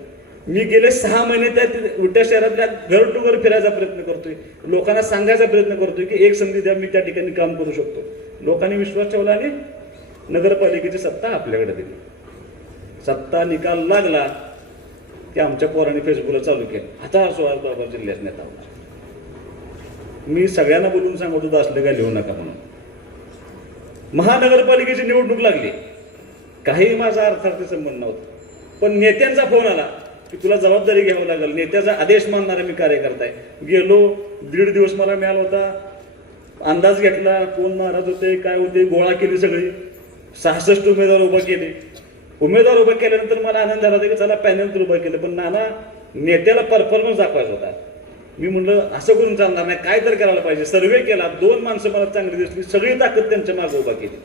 मी गेले 6 महिने त्या विटा शहरातल्या घर टू घर फिरायचा प्रयत्न करतोय, लोकांना सांगायचा प्रयत्न करतोय की एक संधी द्या, मी त्या ठिकाणी काम करू शकतो. लोकांनी विश्वास ठेवला आणि नगरपालिकेची सत्ता आपल्याकडे दिली. सत्ता निकाल लागला की आमच्या पोरांनी फेसबुकला चालू केलं, आता सुहास बाबर जिल्ह्यात नेता होणार. मी सगळ्यांना बोलून सांगत होतो असलं काय लिहू नका म्हणून. महानगरपालिकेची निवडणूक लागली, काही माझा अर्थार्थी संबंध नव्हता, पण नेत्यांचा फोन आला की तुला जबाबदारी घ्यावं लागेल, नेत्याचा आदेश मानणारा मी कार्यकर्ता आहे. गेलो, 1.5 दिवस मला मिळाला होता, अंदाज घेतला कोण नाराज होते काय होते, गोळा केली सगळी, 66 उमेदवार उभा केले. उमेदवार उभा केल्यानंतर मला आनंद झाला की चला पॅनल तर उभं केलं, पण नाना नेत्याला परफॉर्मन्स दाखवायचा होता. मी म्हणलं असं करून चालणार नाही, काय तर करायला पाहिजे. सर्वे केला, 2 माणसं मला चांगली दिसली, सगळी ताकद त्यांच्या मागे उभा केली.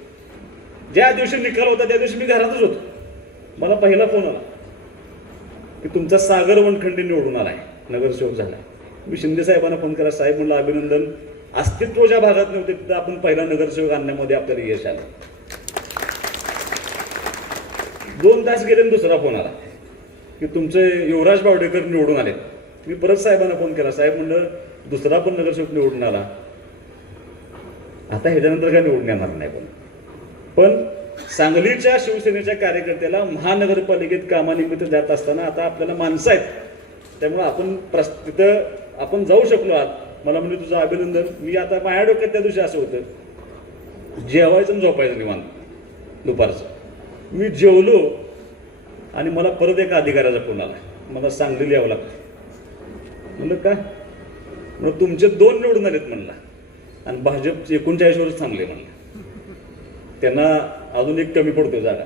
ज्या दिवशी निकाल होता त्या दिवशी मी घरातच होतो. मला पहिला फोन आला की तुमचा सागर वनखंडे निवडून आलाय, नगरसेवक झालाय. मी शिंदे साहेबांना फोन केला, साहेब म्हणलं अभिनंदन, अस्तित्व ज्या भागात नव्हते तिथं आपण पहिला नगरसेवक आणण्यामध्ये आपल्याला यश आलं. 2 तास गेले आणि दुसरा फोन आला की तुमचे युवराज बावडेकर निवडून आले. मी परत साहेबांना फोन केला, साहेब म्हणलं दुसरा पण नगरसेवक निवडून आला, आता ह्याच्यानंतर काय निवडून येणार नाही. पण सांगलीच्या शिवसेनेच्या कार्यकर्त्याला महानगरपालिकेत कामानिमित्त जात असताना आता आपल्याला माणसं आहेत, त्यामुळे आपण तिथं आपण जाऊ शकलो आहात. मला म्हणजे तुझं अभिनंदन. मी आता माझ्या डोक्यात त्या दिवशी असं होतं, जेवायचं आणि झोपायचं निवांत दुपारचं. मी जेवलो आणि मला परत एका अधिकाऱ्याचा फोन आला, मला सांगलीला यावं लागतं. म्हणलं काय? मग तुमचे 2 निवडून आलेत म्हणला आणि भाजप 39वरच थांबले म्हणलं, त्यांना अजून एक कमी पडतो जागा.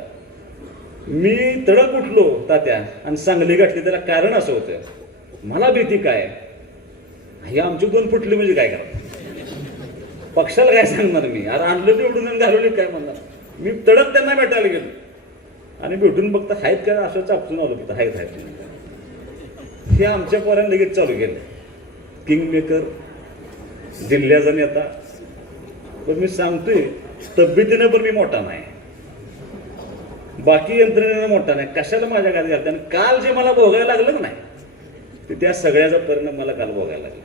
मी तडक उठलो तात्या आणि सांगली गाठली. त्याला कारण असं होतं, मला भीती काय, हे आमची 2 फुटली म्हणजे काय करा, पक्षाला काय सांगणार मी, अरे आणलं निवडून आणि घालवली काय म्हणणार. मी तडक त्यांना भेटायला गेलो आणि भेटून बघता आहेत काय, असं चापसून आलो तिथं, आहेत. हे आमच्या पोरांनी लगेच चालू केलं, किंग मेकर, जिल्ह्याचा नेता. पण मी सांगतोय तब्येतीनं पण मी मोठा नाही, बाकी यंत्रणेनं मोठा नाही. कशाला माझ्या गाडी घालते. आणि काल जे मला भोगायला लागलं नाही ते त्या सगळ्याचा परिणाम मला काल भोगायला लागला.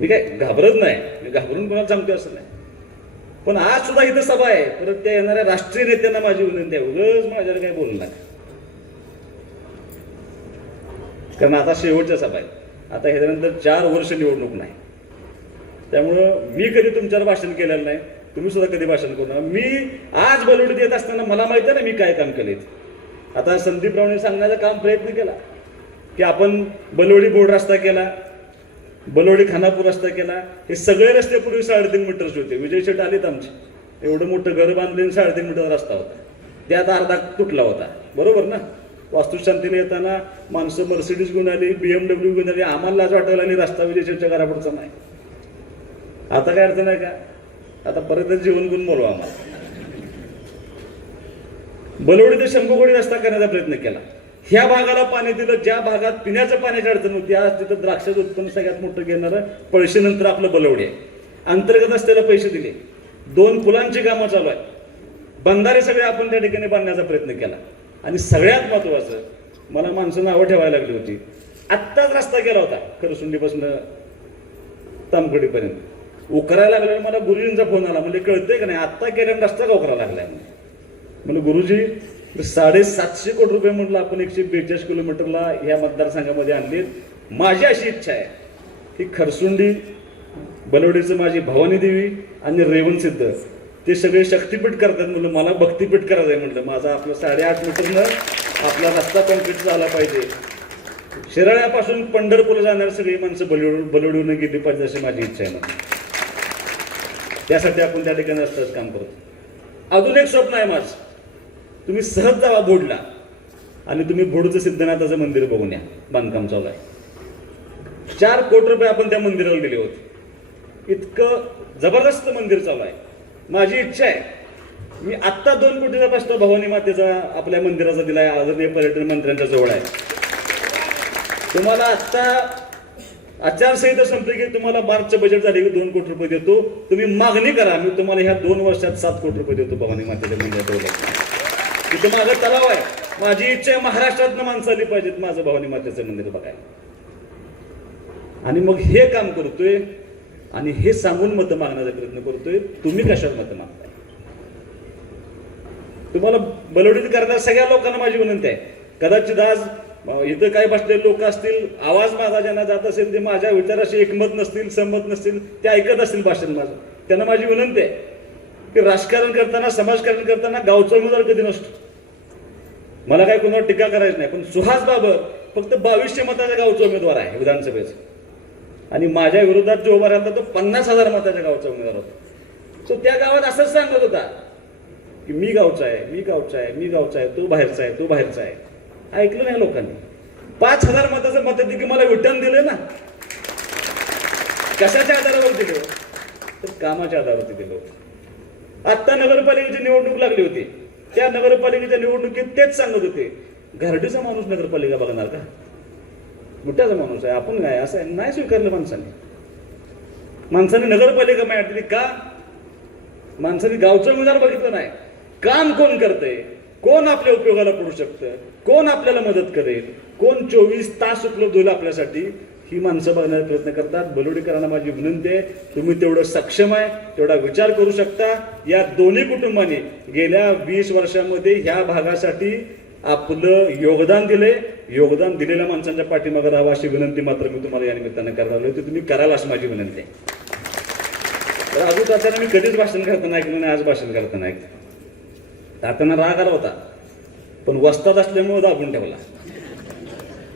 मी काय घाबरत नाही, मी घाबरून कोणाला सांगतोय असं नाही. पण आज सुद्धा इथं सभा आहे, परत त्या येणाऱ्या राष्ट्रीय नेत्यांना माझी विनंती आहे, उगाच माझ्याला काय बोलू नका, कारण आता शेवटच्या सभा आहे. आता ह्याच्यानंतर 4 वर्ष निवडणूक नाही, त्यामुळं मी कधी तुमच्यावर भाषण केलेलं नाही, तुम्ही सुद्धा कधी भाषण करू नका. मी आज बलवडीत येत असताना मला माहिती आहे ना मी काय काम केले. आता संदीप रावने सांगण्याचा काम प्रयत्न केला की आपण बलवडी बोर्ड रस्ता केला, बलवडी खानापूर रस्ता केला. हे सगळे रस्ते पूर्वी 3.5 मीटरचे होते. विजय शेट आलेत आमचे, एवढं मोठं घर बांधले, 3.5 मीटरचा रस्ता होता, त्यात अर्धा तुटला होता. बरोबर ना? वास्तुशांतीने येताना माणसं मर्सिडीज घेऊन आली, BMW घेऊन आली, आम्हाला लाज वाटायला आणि रस्ता विजय शेटच्या घरापुढचा नाही. आता काय अर्थ नाही का, आता परत जेवण घेऊन बोलवा आम्हाला. बलवडी ते शंभूकोडी रस्ता करण्याचा प्रयत्न केला. ह्या भागाला पाणी दिलं, ज्या भागात पिण्याच्या पाण्याची अडचण होती. आज तिथं द्राक्षाचं उत्पन्न सगळ्यात मोठं घेणारं पळशीनंतर आपलं बलवडी आहे. अंतर्गत रस्त्याला पैसे दिले, 2 पुलांची कामं चालू आहे, बंधारे सगळे आपण त्या ठिकाणी बांधण्याचा प्रयत्न केला. आणि सगळ्यात महत्वाचं, मला माणसं नावं ठेवायला लागली होती. आत्ताच रस्ता केला होता खरसुंडीपासून तामखडीपर्यंत, उकरायला लागल्यावर मला गुरुजींचा फोन आला, म्हणजे कळतंय का नाही आत्ता केल्यानं रस्ता का उकरायला लागलाय. म्हणजे गुरुजी 750 कोटी रुपये म्हटलं आपण 142 किलोमीटरला ह्या मतदारसंघामध्ये आणले. माझी अशी इच्छा आहे की खरसुंडी, बलवडीचं माझी भवानी देवी आणि रेवण सिद्ध ते सगळे शक्तीपीठ करतात. म्हणलं मला भक्तीपीठ करायचं आहे. म्हटलं माझा आपलं 8.5 मीटरनं आपला रस्ता कॉन्क्रीट झाला पाहिजे. शिराळ्यापासून पंढरपूरला जाणारी सगळी माणसं बलवडीवरून गेली पाहिजे अशी माझी इच्छा आहे. त्यासाठी आपण त्या ठिकाणी रस्त्याचं काम करतो. अजून एक स्वप्न आहे माझं, तुम्ही सहज जावा बोर्डला आणि तुम्ही भोडचं सिद्धनाथाचं मंदिर बघून या, बांधकाम चालू आहे. 4 कोटी रुपये आपण त्या मंदिराला दिले होते. इतकं जबरदस्त मंदिर चालू आहे. माझी इच्छा आहे, मी आत्ता 2 कोटीचा प्रस्ताव भवानी मातेचा आपल्या मंदिराचा दिलाय, आदरणीय पर्यटन मंत्र्यांच्या जवळ आहे. तुम्हाला आत्ता आचारसंहिता संपली की तुम्हाला मार्चचं बजेट झाले की 2 कोटी रुपये देतो. तुम्ही मागणी करा, मी तुम्हाला ह्या 2 वर्षात 7 कोटी रुपये देतो भवानी मातेच्या मंदिरात. तिथे माझा तलाव आहे. माझी इच्छा आहे महाराष्ट्रातनं माणसं आली पाहिजेत माझं भवानी मातेचं मंदिर बघायला. आणि मग हे काम करतोय आणि हे सांगून मतं मागण्याचा प्रयत्न करतोय. तुम्ही कशावर मतं मागताय? तुम्हाला बलवडीत करणाऱ्या सगळ्या लोकांना माझी विनंती आहे, कदाचित आज इथं काही बसलेले लोक असतील, आवाज माझा ज्यांना जात असेल, ते माझ्या विचाराशी एकमत नसतील, सहमत नसतील, ते ऐकत असतील भाषण माझं, त्यांना माझी विनंती आहे की राजकारण करताना, समाजकारण करताना गावचा उमेदवार कधी नसतो. मला काय कोणावर टीका करायची नाही, पण सुहास बाबर फक्त 2200 मताच्या गावचा उमेदवार आहे विधानसभेचा. आणि माझ्या विरोधात जो उभा राहिला तो 50,000 मताच्या गावचा उमेदवार होता. तो त्या गावात असंच सांगत होता की मी गावचा आहे, मी गावचा आहे, मी गावचा आहे, तो बाहेरचा आहे, तो बाहेरचा आहे. ऐकलं नाही लोकांनी. 5,000 मताचं मताधिक्य मला विटन दिलं ना. कशाच्या आधारावर दिलं? तर कामाच्या आधारावरती दिलं होतं. आत्ता नगरपालिकेची निवडणूक लागली होती, त्या नगरपालिकेच्या निवडणुकीत तेच सांगत होते घरडीचा माणूस नगरपालिका बघणार का? मोठ्याचा माणूस आहे, आपण काय असं आहे? नाही स्वीकारलं माणसाने नगरपालिका माहिती का? माणसाने गावचं उमेदवार बघितलं नाही. काम कोण करतंय, कोण आपल्या उपयोगाला पडू शकतं, कोण आपल्याला मदत करेल, कोण 24 तास उपलब्ध होईल आपल्यासाठी, ही माणसं बघण्याचा प्रयत्न करतात. बलोडीकरांना माझी विनंती आहे, तुम्ही तेवढं सक्षम आहे, तेवढा विचार करू शकता. या दोन्ही कुटुंबांनी गेल्या 20 वर्षामध्ये ह्या भागासाठी आपलं योगदान दिले. योगदान दिलेल्या माणसांच्या पाठीमागे राहावं अशी विनंती मात्र मी तुम्हाला या निमित्तानं करायला लागलो. ते तुम्ही कराल अशी माझी विनंती आहे. तर अजून तात्यानं मी कधीच भाषण करताना ऐकलं नाही, आज भाषण करताना ऐकलं. तात्यांना राग आला होता, पण वस्ताद असल्यामुळे दाबून ठेवला.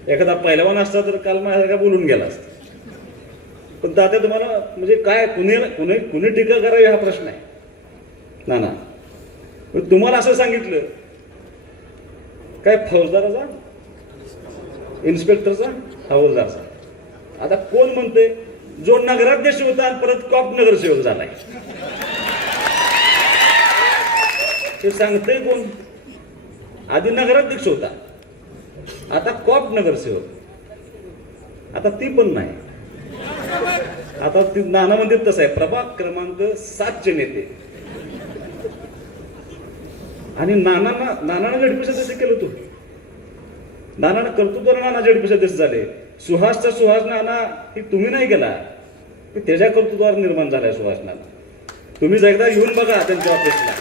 एखादा पहिलवान असता तर काल माझ्या बोलून गेला असता. पण तात्या तुम्हाला म्हणजे काय कुणी टीका करावी हा प्रश्न आहे ना. तुम्हाला असं सांगितलं काय, फौजदाराचा, इन्स्पेक्टरचा, हवालदारचा. आता कोण म्हणते जो नगराध्यक्ष होता आणि परत कॉप नगरसेवक झालाय, ते सांगते कोण? आधी नगराध्यक्ष होता, आता कॉप नगरसेवक. आता ती पण नाही. आता ती नाना मंदिर तसं आहे, प्रभाग क्रमांक 7 नेते. आणि नानानं जडपी सदस्य केलं तू. नानानं कर्तृत्वानं नाना जडपी सदस्य झाले. सुहासचा सुहास नाना ही तुम्ही नाही केला, त्याच्या कर्तृत्वावर निर्माण झालाय सुहास नाना. तुम्ही एकदा येऊन बघा त्यांच्या ऑफिसला,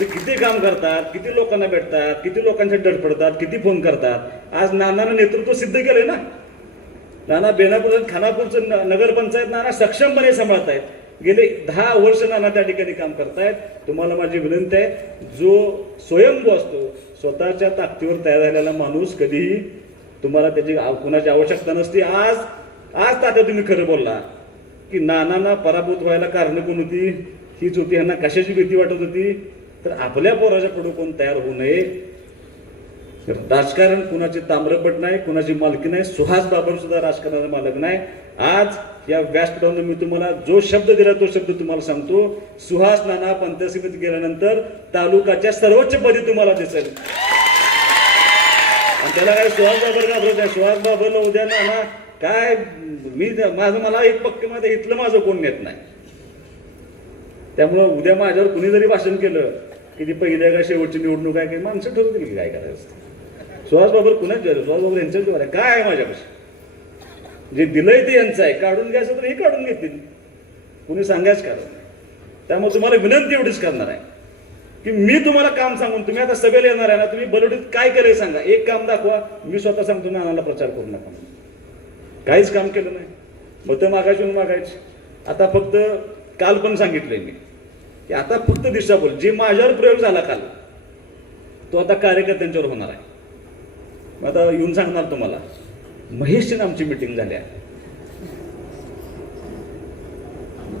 ते किती काम करतात, किती लोकांना भेटतात, किती लोकांच्या धडपडतात, किती फोन करतात. आज नानानं नेतृत्व सिद्ध केलंय ना. नाना बेनापूर खानापूरचं नगरपंचायत नाना सक्षमपणे सांभाळतायत. गेले 10 वर्ष नाना त्या ठिकाणी काम करतायत. तुम्हाला माझी विनंती आहे, जो स्वयंभू असतो, स्वतःच्या ताकदीवर तयार झालेला माणूस कधीही तुम्हाला त्याची कुणाची आवश्यकता नसते. आज तात्या तुम्ही खरं बोलला की नानांना पराभूत व्हायला कारण कोण होती? हीच होती. ह्यांना कशाची भीती वाटत होती? तर आपल्या पोराच्या पुढे कोण तयार होऊ नये. राजकारण कुणाची ताम्रपट नाही, कुणाची मालकी नाही. सुहास बाबर सुद्धा राजकारणाचा मालक नाही. आज या व्यासपीठावर मी तुम्हाला जो शब्द दिला तो शब्द तुम्हाला सांगतो. सुहास नाना पंचायत समितीत गेल्यानंतर तालुक्याच्या सर्वोच्च पदी तुम्हाला दिसेल. आणि त्याला काय सुहास बाबर घाबरत आहे? सुहास बाबरला उद्या नाना काय मला एक पक्के मध्ये इथलं माझं कोण नेत नाही. त्यामुळं उद्या माझ्यावर कुणी जरी भाषण केलं की ती पहिल्या का शेवटची निवडणूक आहे, काही माणसं ठरवतील की काय करायचं. सुहास बाबर कुणाच सुहास बाबर यांच्याच द्वारे काय आहे माझ्यापाशी जे दिलंय ते यांचं आहे. काढून घ्यायचं तर हे काढून घेतील, कुणी सांगायच कारण नाही. त्यामुळे तुम्हाला विनंती एवढीच करणार आहे की मी तुम्हाला काम सांगून, तुम्ही आता सभेला येणार आहे ना, तुम्ही बलोडीत काय केलंय सांगा, एक काम दाखवा. मी स्वतः सांगतो नानाला प्रचार करू नका. काहीच काम केलं नाही. मतं मागायची. आता फक्त काल पण सांगितलंय मी की आता फक्त दिशाभूल जे माझ्यावर प्रयोग झाला काल तो आता कार्यकर्त्यांच्यावर होणार आहे. मग आता येऊन सांगणार तुम्हाला. महेशची आमची मिटिंग झाली आहे,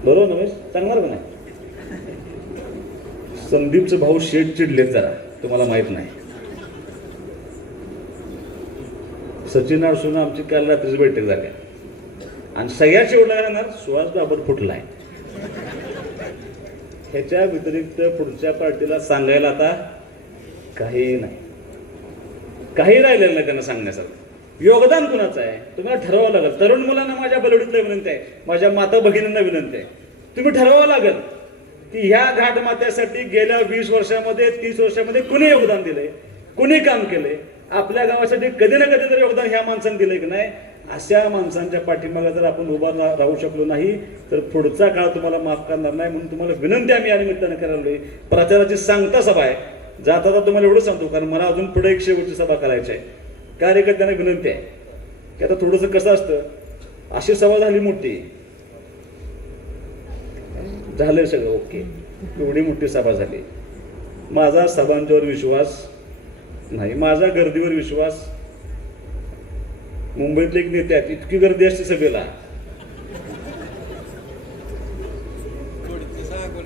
बरोबर ना महेश? सांगणार का नाही? संदीपचे भाऊ शेठ चिडलेत जरा, तुम्हाला माहित नाही. सचिन अडसून आमची काल रात्रीची बैठक झाली आणि सगळ्यात शेवटला येणार सुहास बाबर फुटलाय. ह्याच्या व्यतिरिक्त पुढच्या पार्टीला सांगायला आता काही नाही, काही राहिलेलं नाही त्यांना सांगण्यासारखं. योगदान कुणाचं आहे तुम्हाला ठरवावं लागेल. तरुण मुलांना माझ्या बलोडीतला विनंती आहे, माझ्या माता भगिनींना विनंती आहे, तुम्ही ठरवावं लागेल की ह्या घाटमात्यासाठी गेल्या 20 वर्षामध्ये 30 वर्षामध्ये कुणी योगदान दिलंय, कुणी काम केलंय. आपल्या गावासाठी कधी ना कधी तर योगदान ह्या माणसाने दिलंय की नाही. अशा माणसांच्या पाठीमागे जर आपण उभा राहू शकलो नाही तर पुढचा काळ तुम्हाला माफ करणार नाही. म्हणून तुम्हाला विनंती आम्ही या निमित्तानं करायला प्रचाराची सांगता सभा आहे. जाता तुम्हाला एवढं सांगतो, कारण मला अजून पुढे एक शेवटची सभा करायची आहे. कार्यकर्त्यांना विनंती आहे की आता थोडंसं कसं असतं, अशी सभा झाली मोठी, झालंय सगळं ओके, एवढी मोठी सभा झाली. माझा सभांच्यावर विश्वास नाही, माझा गर्दीवर विश्वास. मुंबईतले एक नेते आहेत, इतकी गर्दी असते सभेला.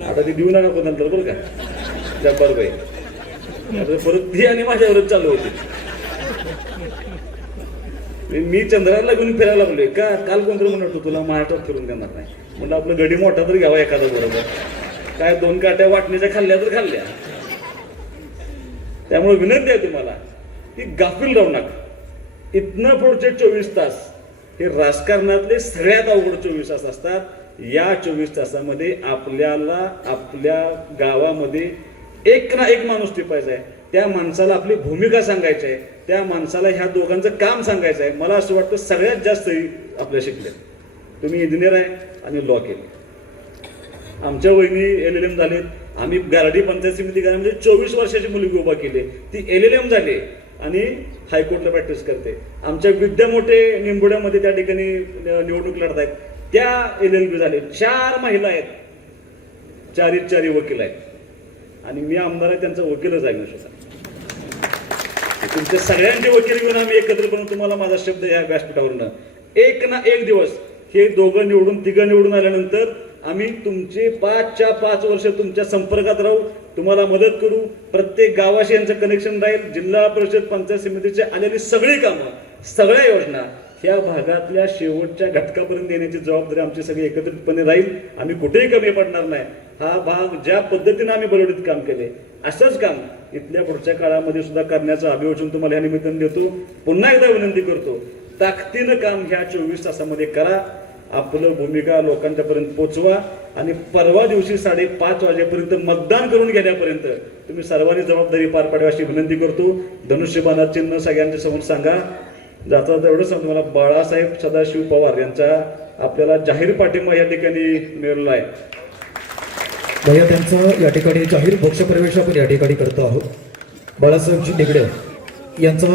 आता ती देऊ नका कोणाला बरं का, जब्बार बाई परत ती आणि माझ्यावरच चालू होती. मी चंद्राला घेऊन फिरायला लागलोय का. काल कोणतरी म्हणत तुला महाराष्ट्रात फिरून देणार नाही. म्हणलं आपलं गडी मोठा तर घ्यावा एखादा बरोबर. काय 2 काट्या वाटणीच्या खाल्ल्या तर खाल्ल्या. त्यामुळे विनंती आहे तुम्हाला की गाफील राहू नका. इथनं पुढचे 24 तास हे राजकारणातले सगळ्यात अवघड 24 तास असतात. या 24 तासामध्ये आपल्याला आपल्या गावामध्ये एक ना एक माणूस टिपायचा आहे. त्या माणसाला आपली भूमिका सांगायची आहे. त्या माणसाला ह्या दोघांचं काम सांगायचं आहे. मला असं वाटतं सगळ्यात जास्त आपल्या शिकले. तुम्ही इंजिनियर आहे आणि लॉ केले. आमच्या वहिनी LLM झालेत. आम्ही गारडी पंचायत समिती गावामध्ये 24 वर्षाची मुलगी उभा केली. ती LLM झाली आणि हायकोर्टला प्रॅक्टिस करते. आमच्या विद्या मोठे निंबोड्यामध्ये त्या ठिकाणी निवडणूक लढत आहेत. त्या LLB झाले. 4 महिला आहेत. 4 वकील आहेत. आणि मी आमदार आहे त्यांचा वकीलच आहे सुद्धा. तुमच्या सगळ्यांचे वकील घेऊन आम्ही एकत्र बनवून तुम्हाला माझा शब्द या व्यासपीठावरनं एक ना एक दिवस हे दोघं निवडून तिघं निवडून आल्यानंतर आम्ही तुमचे 5च्या 5 वर्ष तुमच्या संपर्कात राहू. तुम्हाला मदत करू. प्रत्येक गावाशी यांचं कनेक्शन राहील. जिल्हा परिषद पंचायत समितीचे आलेली सगळी कामं सगळ्या योजना ह्या भागातल्या शेवटच्या घटकापर्यंत देण्याची जबाबदारी आमची सगळी एकत्रितपणे राहील. आम्ही कुठेही कमी पडणार नाही. हा भाग ज्या पद्धतीने आम्ही बलवडीत काम केले असंच काम इथल्या पुढच्या काळामध्ये सुद्धा करण्याचं अभिवचन तुम्हाला या निमित्तानं देतो. पुन्हा एकदा विनंती करतो, ताकदीनं काम ह्या 24 तासामध्ये करा. आपलं भूमिका लोकांच्यापर्यंत पोचवा आणि परवा दिवशी 5:30 वाजेपर्यंत मतदान करून घेण्यापर्यंत तुम्ही सर्वांनी जबाबदारी पार पाडावी अशी विनंती करतो. धनुष्यबाणात चिन्ह सगळ्यांच्या समोर सांगा. जाता एवढं सांगतो, मला बाळासाहेब सदाशिव पवार यांचा आपल्याला जाहीर पाठिंबा या ठिकाणी मिळाला आहे. भैया त्यांचा या ठिकाणी जाहीर पक्षप्रवेश आपण या ठिकाणी करतो आहोत. बाळासाहेबजी निगडे यांचा